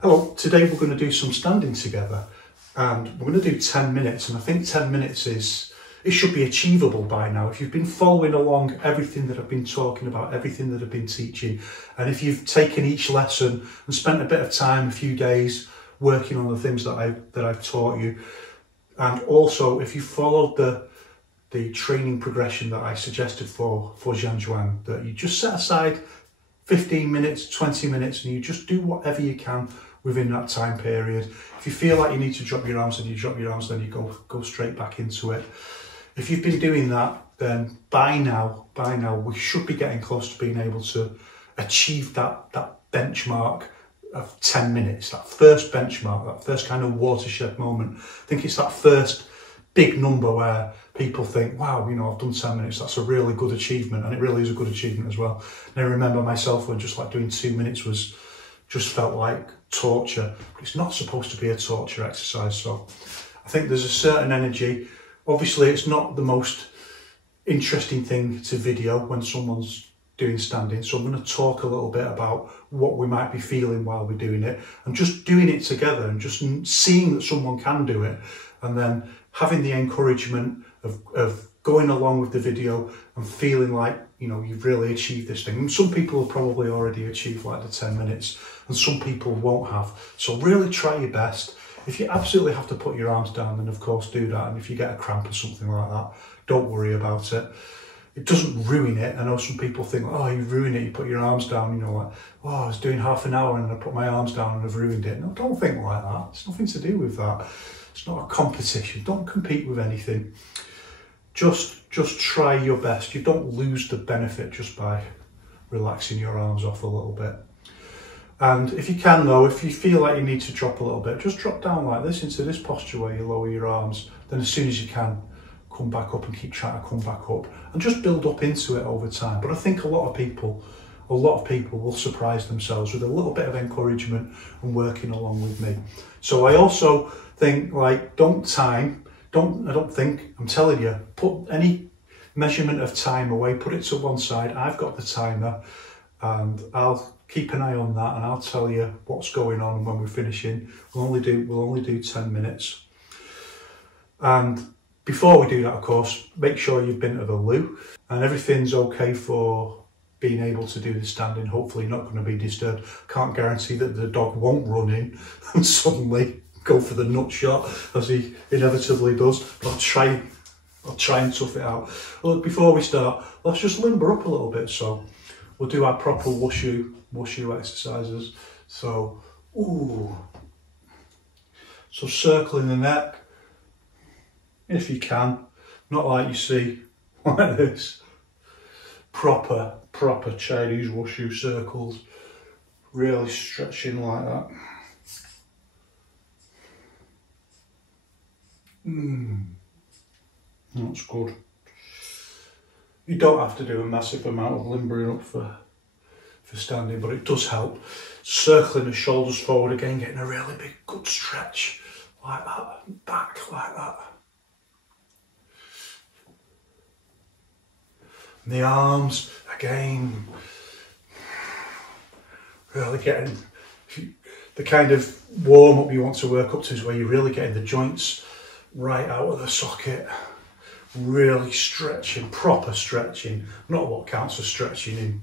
Hello, today we're going to do some standing together and we're going to do 10 minutes and I think 10 minutes it should be achievable by now. If you've been following along everything that I've been talking about, everything that I've been teaching, and if you've taken each lesson and spent a bit of time, a few days working on the things that I've taught you, and also if you followed the training progression that I suggested for Zhan Zhuang, that you just set aside 15 minutes, 20 minutes, and you just do whatever you can within that time period. If you feel like you need to drop your arms, then you drop your arms, then you go straight back into it. If you've been doing that, then by now, we should be getting close to being able to achieve that benchmark of 10 minutes, that first benchmark, that first kind of watershed moment. I think it's that first big number where people think, wow, you know, I've done 10 minutes, that's a really good achievement, and it really is a good achievement as well. And I remember myself when just like doing 2 minutes just felt like torture, but it's not supposed to be a torture exercise. So I think there's a certain energy. Obviously it's not the most interesting thing to video when someone's doing standing, so I'm going to talk a little bit about what we might be feeling while we're doing it, and just doing it together and just seeing that someone can do it, and then having the encouragement of going along with the video and feeling like, you know, you've really achieved this thing. And some people have probably already achieved like the 10 minutes and some people won't have. So really try your best. If you absolutely have to put your arms down, then of course do that. And if you get a cramp or something like that, don't worry about it. It doesn't ruin it. I know some people think, oh, you ruin it, you put your arms down, you know, like, oh, I was doing half an hour and I put my arms down and I've ruined it. No, don't think like that. It's nothing to do with that. It's not a competition. Don't compete with anything. Just try your best. You don't lose the benefit just by relaxing your arms off a little bit. And if you can though, if you feel like you need to drop a little bit, just drop down like this into this posture where you lower your arms. Then as soon as you can, come back up and keep trying to come back up and just build up into it over time. But I think a lot of people will surprise themselves with a little bit of encouragement and working along with me. So I also think, like, I'm telling you, put any measurement of time away, put it to one side. I've got the timer and I'll keep an eye on that and I'll tell you what's going on when we're finishing. We'll only do 10 minutes. And before we do that, of course, make sure you've been to the loo and everything's okay for being able to do the standing. Hopefully not going to be disturbed. Can't guarantee that the dog won't run in and suddenly go for the nut shot as he inevitably does, but I'll try and tough it out. Well, before we start, let's just limber up a little bit. So we'll do our proper wushu exercises. So, so circling the neck, if you can, not like you see like this. Proper Chinese wushu circles, really stretching like that. That's good. You don't have to do a massive amount of limbering up for standing, but it does help. Circling the shoulders forward again, getting a really big good stretch like that, and back like that. And the arms again, really getting the kind of warm up you want to work up to is where you're really getting the joints right out of the socket, really stretching, proper stretching, not what counts as stretching in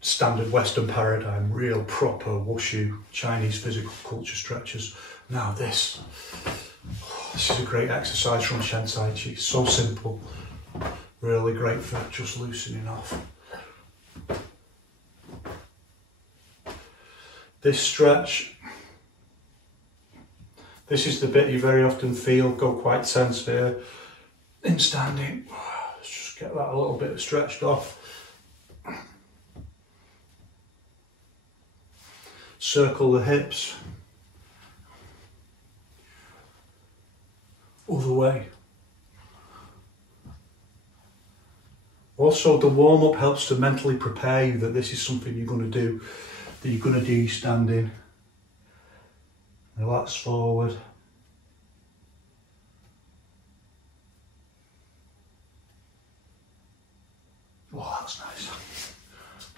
standard Western paradigm, real proper wushu Chinese physical culture stretches. Now this is a great exercise from Shen Tai Chi, so simple, really great for just loosening off. This stretch, this is the bit you very often feel go quite tense here in standing. Let's just get that a little bit stretched off. Circle the hips. Other way. Also, the warm-up helps to mentally prepare you that this is something you're going to do, that you're going to do standing. Relax forward. Oh, that's nice.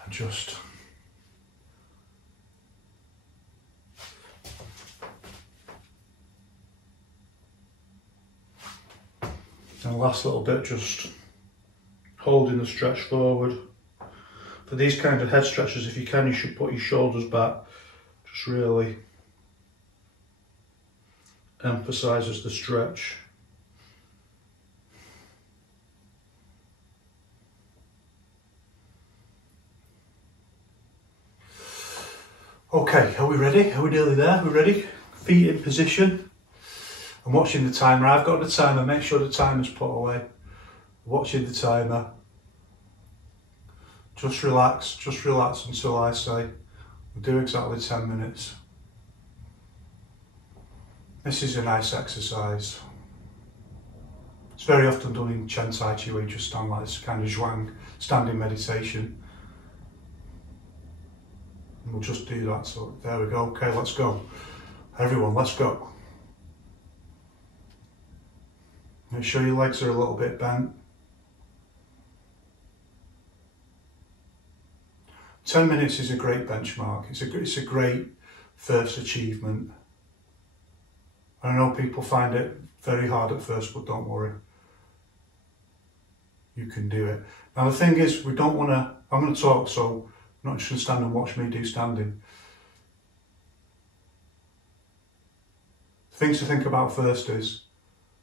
And just And the last little bit, just holding the stretch forward. For these kind of head stretches, if you can, you should put your shoulders back. Just really emphasises the stretch. Okay, are we ready? Are we nearly there? Are we ready? Feet in position. I'm watching the timer. I've got the timer. Make sure the timer's put away. Watching the timer. Just relax until I say. We'll do exactly 10 minutes. This is a nice exercise. It's very often done in Chen Tai Chi where you just stand like this kind of Zhuang standing meditation. And we'll just do that. So there we go. Okay, let's go. Everyone, let's go. Make sure your legs are a little bit bent. 10 minutes is a great benchmark. It's a great first achievement. I know people find it very hard at first, but don't worry. You can do it. Now the thing is, we don't want to, I'm going to talk, so I'm not just going to stand and watch me do standing. Things to think about first is,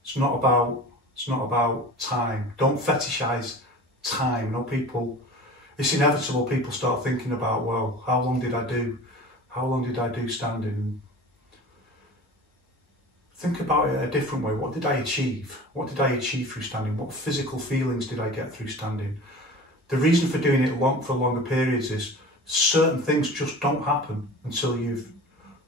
it's not about time. Don't fetishize time. No, people, it's inevitable people start thinking about, well, how long did I do? How long did I do standing? Think about it a different way. What did I achieve? What did I achieve through standing? What physical feelings did I get through standing? The reason for doing it for longer periods is certain things just don't happen until you've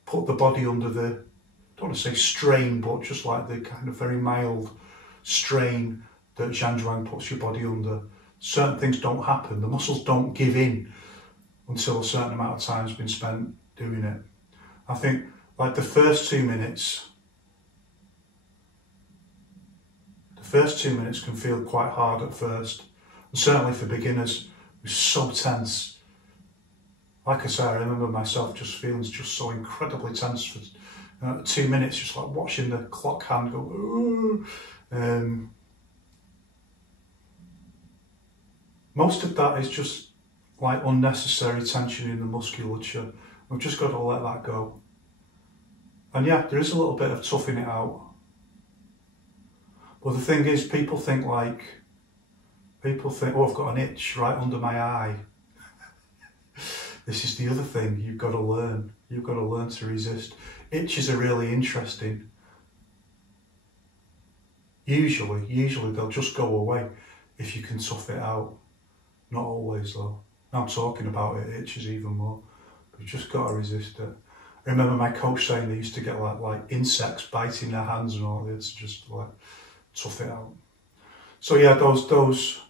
put the body under the, I don't want to say strain, but just like the kind of very mild strain that Zhan Zhuang puts your body under. Certain things don't happen. The muscles don't give in until a certain amount of time has been spent doing it. I think like the first 2 minutes can feel quite hard at first. And certainly for beginners, it was so tense. Like I say, I remember myself just feeling just so incredibly tense for 2 minutes, just like watching the clock hand go, ooh. Most of that is just like unnecessary tension in the musculature. We've just got to let that go. And yeah, there is a little bit of toughing it out. But the thing is, people think, oh, I've got an itch right under my eye. This is the other thing you've got to learn. You've got to learn to resist. Itches are really interesting. Usually they'll just go away if you can tough it out. Not always though. Now I'm talking about it, itches even more. But you've just got to resist it. I remember my coach saying they used to get like insects biting their hands and all this, just like tough it out. So yeah, those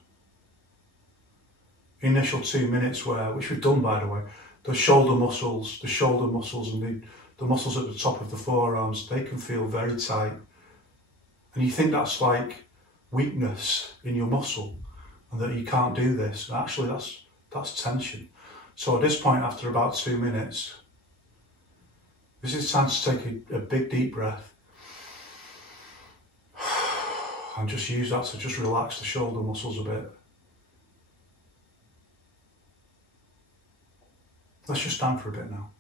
initial 2 minutes which we've done by the way, the shoulder muscles and the muscles at the top of the forearms, they can feel very tight. And you think that's like weakness in your muscle and that you can't do this. Actually, that's tension. So at this point, after about 2 minutes, this is time to take a big deep breath and just use that to just relax the shoulder muscles a bit. Let's just stand for a bit now.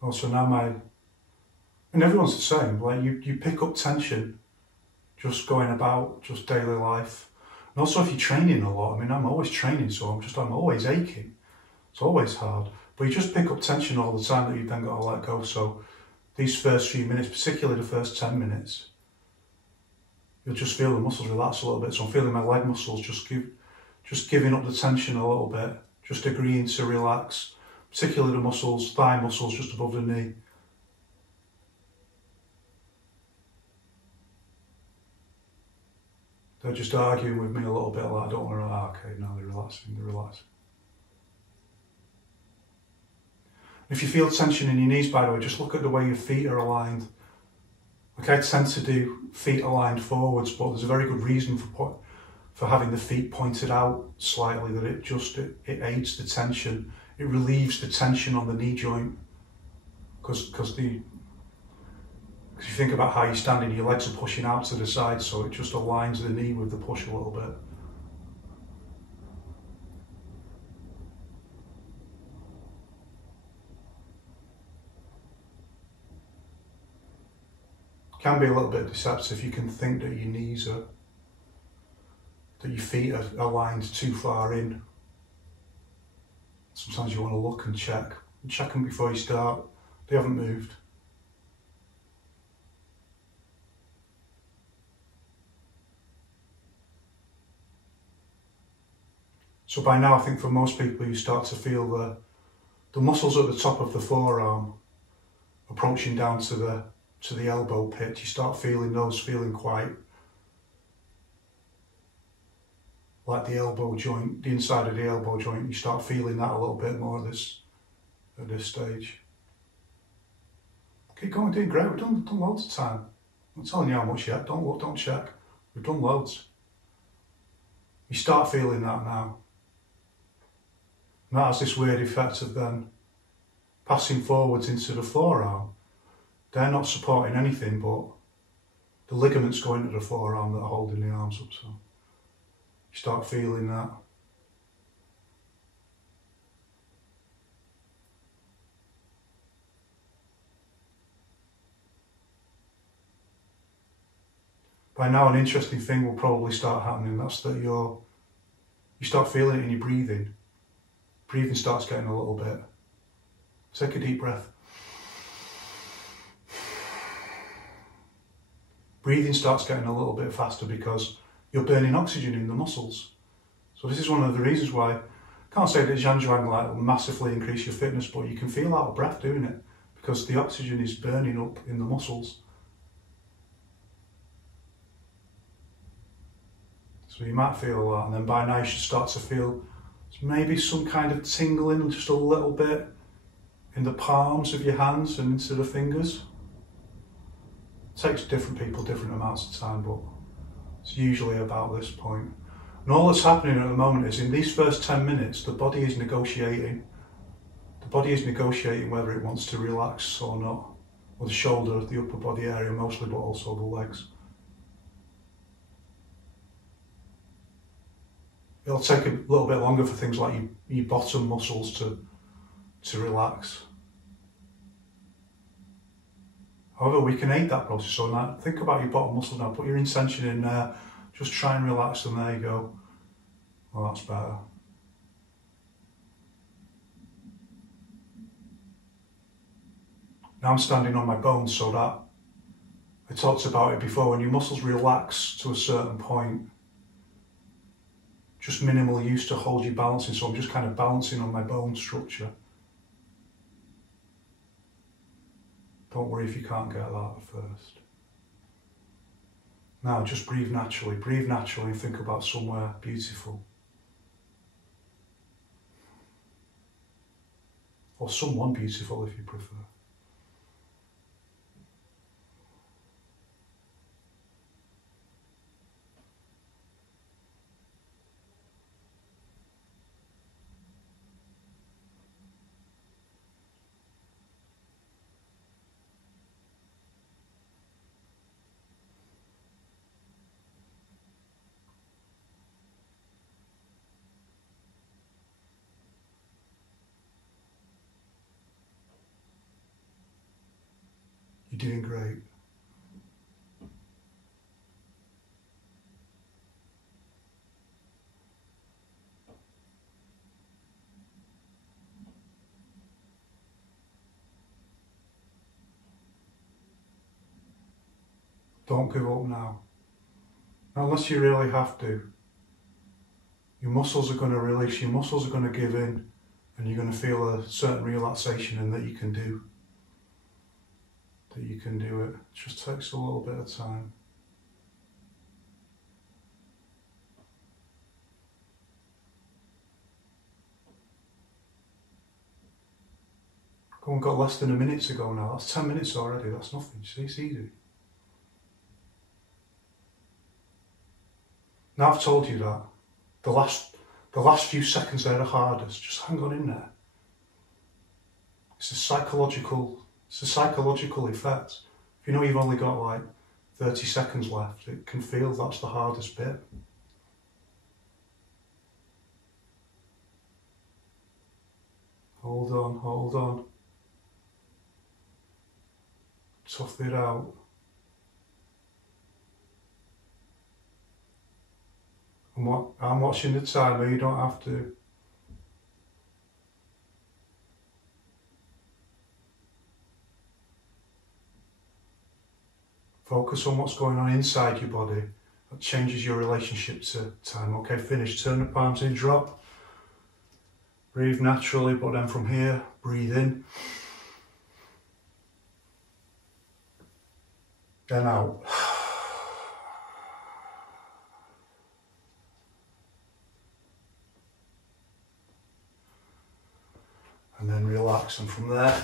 Also now and everyone's the same, like you pick up tension just going about, just daily life. And also if you're training a lot, I mean I'm always training, so I'm always aching. It's always hard. But you just pick up tension all the time that you've then got to let go. So these first few minutes, particularly the first 10 minutes, you'll just feel the muscles relax a little bit. So I'm feeling my leg muscles just giving up the tension a little bit, just agreeing to relax. Particularly the muscles, thigh muscles just above the knee. They're just arguing with me a little bit like, I don't want to, okay, now they're relaxing. If you feel tension in your knees, by the way, just look at the way your feet are aligned. Like I tend to do feet aligned forwards, but there's a very good reason for having the feet pointed out slightly, that it aids the tension. It relieves the tension on the knee joint. Because you think about how you're standing, your legs are pushing out to the side, so it just aligns the knee with the push a little bit. Can be a little bit deceptive. You can think that your feet are aligned too far in. Sometimes you want to look and check them before you start. They haven't moved. So by now, I think for most people, you start to feel the muscles at the top of the forearm approaching down to the elbow pit. You start feeling those quite like the elbow joint, the inside of the elbow joint. You start feeling that a little bit more at this stage. Keep going, doing great. We've done loads of time. I'm not telling you how much yet. Don't look, don't check. We've done loads. You start feeling that now. And that has this weird effect of then passing forwards into the forearm. They're not supporting anything, but the ligaments go into the forearm that are holding the arms up. So you start feeling that. By now, an interesting thing will probably start happening. That's that you start feeling it in your breathing. Breathing starts getting a little bit. Take a deep breath. Breathing starts getting a little bit faster because you're burning oxygen in the muscles. So this is one of the reasons why, I can't say that Zhan Zhuang will massively increase your fitness, but you can feel out of breath doing it because the oxygen is burning up in the muscles. So you might feel that, and then by now you should start to feel maybe some kind of tingling just a little bit in the palms of your hands and into the fingers. It takes different people different amounts of time, but it's usually about this point. And all that's happening at the moment is in these first 10 minutes, the body is negotiating. The body is negotiating whether it wants to relax or not. Or the shoulder, the upper body area mostly, but also the legs. It'll take a little bit longer for things like your bottom muscles to relax. However, we can aid that process. So now think about your bottom muscles now, put your intention in there, just try and relax them, there you go. Well, that's better. Now I'm standing on my bones, so that, I talked about it before, when your muscles relax to a certain point, just minimal use to hold you balancing, so I'm just kind of balancing on my bone structure. Don't worry if you can't get that at first. Now just breathe naturally and think about somewhere beautiful. Or someone beautiful if you prefer. You're doing great. Don't give up now. Unless you really have to. Your muscles are going to release, your muscles are going to give in, and you're going to feel a certain relaxation in that you can do. That you can do it. It just takes a little bit of time. Go on, got less than a minute to go now. That's 10 minutes already. That's nothing. See, it's easy. Now I've told you that. The last few seconds there are hardest. Just hang on in there. It's a psychological effect. If you know you've only got like 30 seconds left, it can feel that's the hardest bit. Hold on, hold on. Tough it out. I'm watching the timer, you don't have to. Focus on what's going on inside your body. That changes your relationship to time. Okay, finish. Turn the palms in, drop. Breathe naturally, but then from here, breathe in. Then out. And then relax, and from there,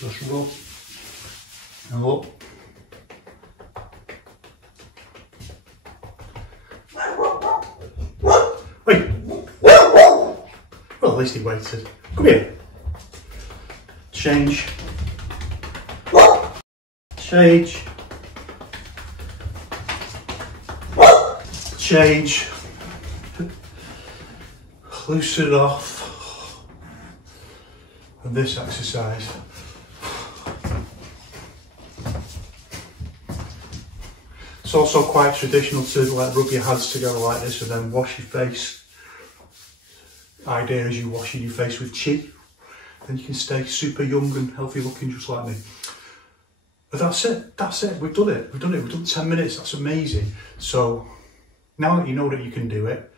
just rub and up. Wait! Well, at least he waited. Come here. Change. Change. Change. Loosen it off. And this exercise. It's also quite traditional to like rub your hands together like this and then wash your face. Idea is you washing your face with chi, then you can stay super young and healthy looking just like me. But that's it, we've done it, we've done 10 minutes, that's amazing. So now that you know that you can do it,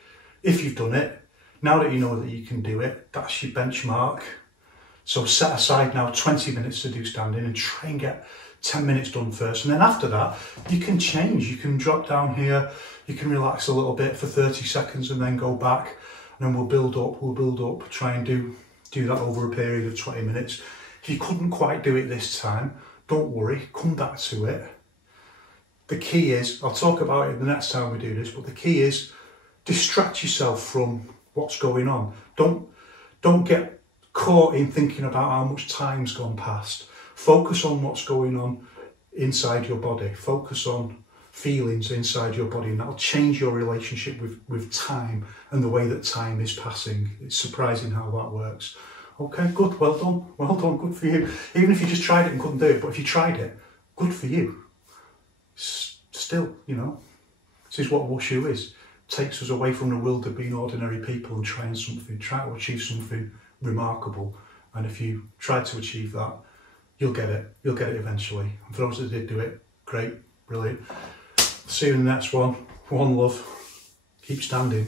if you've done it, now that you know that you can do it, that's your benchmark. So set aside now 20 minutes to do standing and try and get 10 minutes done first. And then after that, you can change. You can drop down here, you can relax a little bit for 30 seconds and then go back. And then we'll build up, try and do that over a period of 20 minutes. If you couldn't quite do it this time, don't worry, come back to it. The key is, I'll talk about it the next time we do this, but the key is distract yourself from what's going on. Don't get caught in thinking about how much time's gone past. Focus on what's going on inside your body. Focus on feelings inside your body, and that'll change your relationship with time and the way that time is passing. It's surprising how that works. Okay, good, well done, good for you. Even if you just tried it and couldn't do it, but if you tried it, good for you. Still, you know, this is what Wushu is. It takes us away from the world of being ordinary people and try to achieve something remarkable. And if you try to achieve that, you'll get it eventually. And for those that did do it, great, brilliant. See you in the next one. One love. Keep standing.